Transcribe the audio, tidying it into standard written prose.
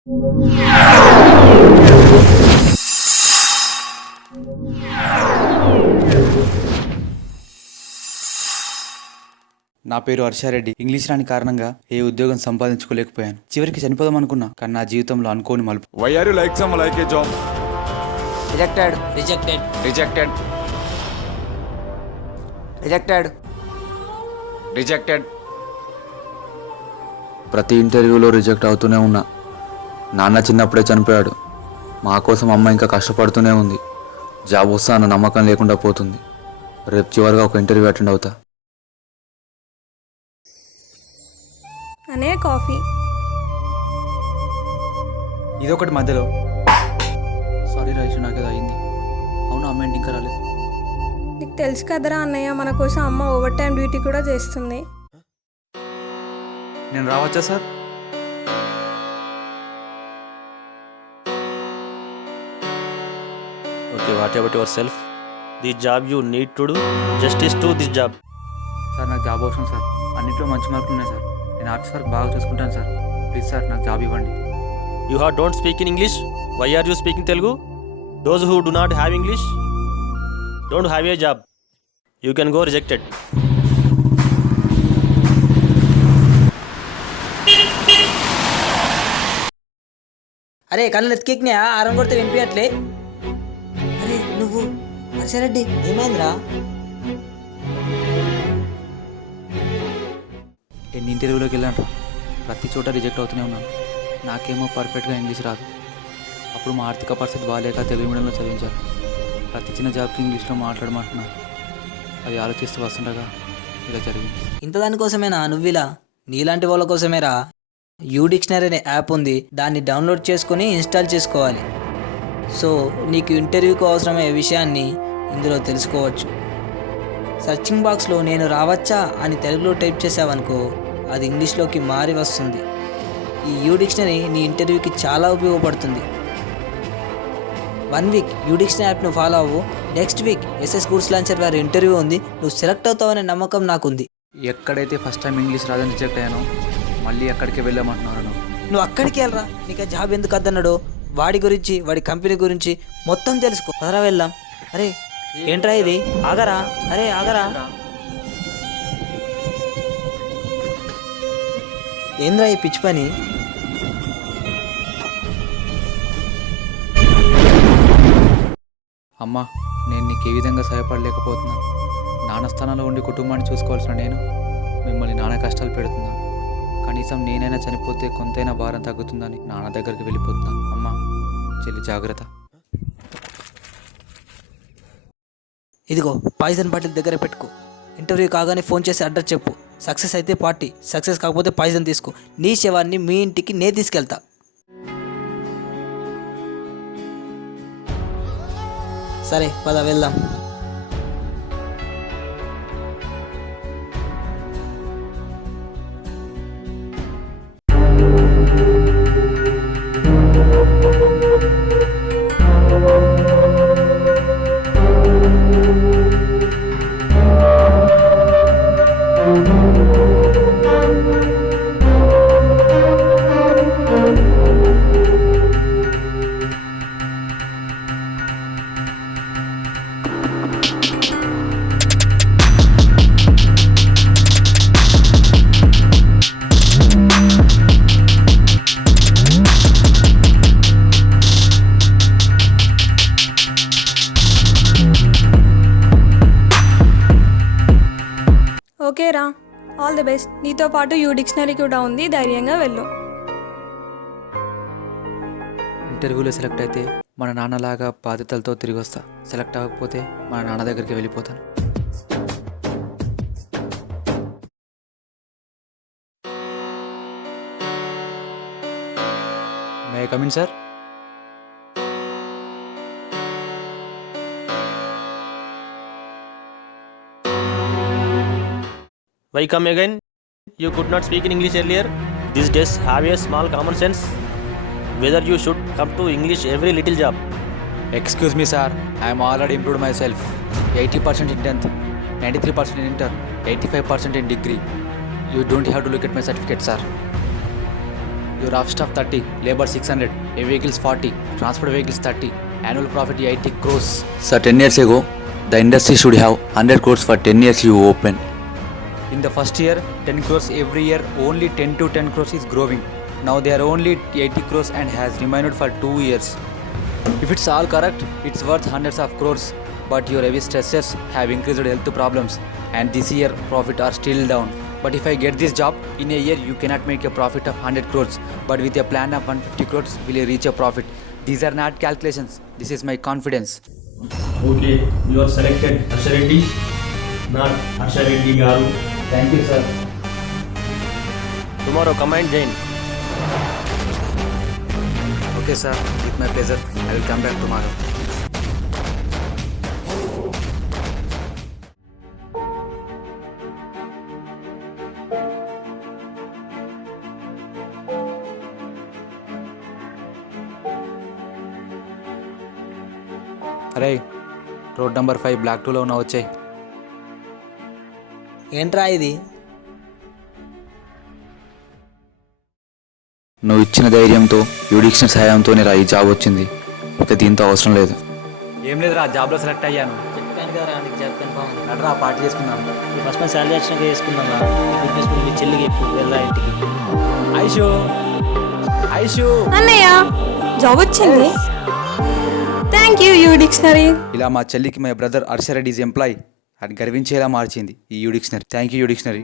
నా పేరు హర్షారెడ్డి. ఇంగ్లీష్ రాని కారణంగా ఏ ఉద్యోగం సంపాదించుకోలేకపోయాను. చివరికి చనిపోదాం అనుకున్నా, కానీ నా జీవితంలో అనుకోని మలుపు. Why are you like some like a job? Rejected. ప్రతి ఇంటర్వ్యూలో రిజెక్ట్ అవుతూనే ఉన్నా. నాన్న చిన్నప్పుడే చనిపోయాడు. మా కోసం అమ్మ ఇంకా కష్టపడుతూనే ఉంది. జాబ్ వస్తా అన్న నమ్మకం లేకుండా పోతుంది. రేపు చివరిగా ఒక ఇంటర్వ్యూ అటెండ్ అవుతా. అనే కాఫీ ఇదొకటి మధ్యలో. సారీ రాజు, నాకేదో అయింది. అవును, అమ్మ ఏంటి ఇంకా రాలేదు? నీకు తెలుసు కదరా అన్నయ్య, మన కోసం అమ్మ ఓవర్ టైం డ్యూటీ కూడా చేస్తుంది. నేను రావచ్చా sir? Okay, what about yourself? The job you need to do, justice to this job. Sir, నాకు జాబ్ అవసరం సార్. అన్నింటిలో మంచి మార్కులు ఉన్నాయి సార్. నేను ఆఫీస్ వర్క్ బాగా చూసుకుంటాను సార్. ప్లీజ్ సార్, నాకు జాబ్ ఇవ్వండి. You don't speak in English. Why are you speaking Telugu? Those who do not have English don't have a job. You can go rejected. అరే కళ్ళు ఎత్తికెక్కినాయా? ఆరం కొడితే వినిపించట్లే. అరే నువ్వు హర్షారెడ్డి, ఏమైందిరా? ఎన్ని ఇంటర్వ్యూలోకి వెళ్ళాను, ప్రతి చోట రిజెక్ట్ అవుతూనే ఉన్నాను. నాకేమో పర్ఫెక్ట్గా ఇంగ్లీష్ రాదు. అప్పుడు మా ఆర్థిక పరిస్థితి బాగాలేక తెలుగు మీడియంలో చదివించారు. ప్రతి చిన్న జాబ్కి ఇంగ్లీష్లో మాట్లాడమంటున్నాను. అది ఆలోచిస్తూ వస్తుండగా ఇలా జరిగింది. ఇంత దానికోసమేనా నువ్విలా? నీలాంటి వాళ్ళ కోసమేరా యూ డిక్షనరీ అనే యాప్ ఉంది. దాన్ని డౌన్లోడ్ చేసుకొని ఇన్స్టాల్ చేసుకోవాలి. సో నీకు ఇంటర్వ్యూకి అవసరమయ్యే విషయాన్ని ఇందులో తెలుసుకోవచ్చు. సర్చింగ్ బాక్స్లో నేను రావచ్చా అని తెలుగులో టైప్ చేసావనుకో, అది ఇంగ్లీష్లోకి మారి వస్తుంది. ఈ యూ డిక్షనరీ నీ ఇంటర్వ్యూకి చాలా ఉపయోగపడుతుంది. 1 వీక్ యూ డిక్షనరీ యాప్ను ఫాలో అవ్వు. Next week SS goods launcher వారి ఇంటర్వ్యూ ఉంది. నువ్వు సెలెక్ట్ అవుతావనే నమ్మకం నాకుంది. ఎక్కడైతే ఫస్ట్ టైం ఇంగ్లీష్ రాదని రిజెక్ట్ అయ్యానో, మళ్ళీ అక్కడికే వెళ్ళమంటున్నారు. నువ్వు అక్కడికి వెళ్ళరా. నీకు ఆ జాబ్ ఎందుకు వద్దన్నాడో, వాడి గురించి, వాడి కంపెనీ గురించి మొత్తం తెలుసుకో. పదరా వెళ్దాం. అరే ఏంట్రా ఇది? ఆగరా. అరే ఆగరా. ఏంద్రా ఈ పిచ్చి పని? అమ్మా, నేను నీకు ఏ విధంగా సహాయపడలేకపోతున్నాను. నాన్న స్థానంలో ఉండి కుటుంబాన్ని చూసుకోవాల్సిన నేను మిమ్మల్ని నాన్న కష్టాలు పెడుతున్నాను. కనీసం నేనైనా చనిపోతే కొంతైనా భారం తగ్గుతుందని నాన్న దగ్గరికి వెళ్ళిపోతున్నాను. అమ్మా, చెల్లి జాగ్రత్త. ఇదిగో పాయిజన్ బాటిల్ దగ్గర పెట్టుకో. ఇంటర్వ్యూ కాగానే ఫోన్ చేసి అడ్రస్ చెప్పు. సక్సెస్ అయితే పార్టీ, సక్సెస్ కాకపోతే పాయిజన్ తీసుకో. నీ శవాన్ని మీ ఇంటికి నే తీసుకెళ్తా. సరే పద వెళ్దాం. ఓకే రా, ఆల్ ది బెస్ట్. నీతో పాటు యూ డిక్షనరీ కూడా ఉంది, ధైర్యంగా వెళ్ళు. ఇంటర్వ్యూలో సెలెక్ట్ అయితే మన నాన్నలాగా బాధ్యతలతో తిరిగి వస్తా. సెలెక్ట్ అవ్వకపోతే మన నాన్న దగ్గరికి వెళ్ళిపోతాను. May I come in sir? Why come again? You could not speak in English earlier. These days have a small common sense. Whether you should come to English every little job. Excuse me sir, I am already improved myself. 80% in 10th, 93% in inter, 85% in degree. You don't have to look at my certificate sir. Your rough stuff 30, labor 600, a vehicles 40, transport vehicles 30, annual profit 80 crores. Sir, 10 years ago, the industry should have 100 crores for 10 years you open. In the first year, 10 crores every year, only 10 to 10 crores is growing. Now they are only 80 crores and has remained for 2 years. If it's all correct, it's worth hundreds of crores. But your heavy stresses have increased health problems and this year profit are still down. But if I get this job, in a year you cannot make a profit of 100 crores. But with a plan of 150 crores, will you reach a profit? These are not calculations. This is my confidence. Okay, you are selected Harshareddy, not Harshareddy Garu. Thank you, sir. Tomorrow come and join. Okay, sir. With my pleasure. I will come back tomorrow. అరే road number 5 black 2లో ఉన్న వచ్చాయి. ఏంట్రా ఇది? నువ్వు ఇచ్చిన ధైర్యంతో యూడిక్షన్ సహాయంతోనే రా ఈ జాబ్ వచ్చింది. ఇక దీంతో అవసరం లేదు. ఏం లేదురా, జాబ్లో సెలెక్ట్ అయ్యాను. చెప్పాను కదా నీకు చెప్పాను బాగుంది. నడరా పార్టీ చేసుకుందాం. ఈ ఫస్ట్ మంత్ శాలరీ వచ్చినాక చేసుకుందాం. మీ చెల్లికి ఎప్పుడు వెళ్ళరా ఇంటికి. ఐషు ఐషు అన్నయ్య జాబ్ వచ్చింది. Thank you you dictionary. ఇలా మా చెల్లికి మై బ్రదర్ హర్షరెడ్డి ఈజ్ ఎంప్లాయ్ అని గర్వించేలా మార్చింది ఈ you dictionary. Thank you you dictionary.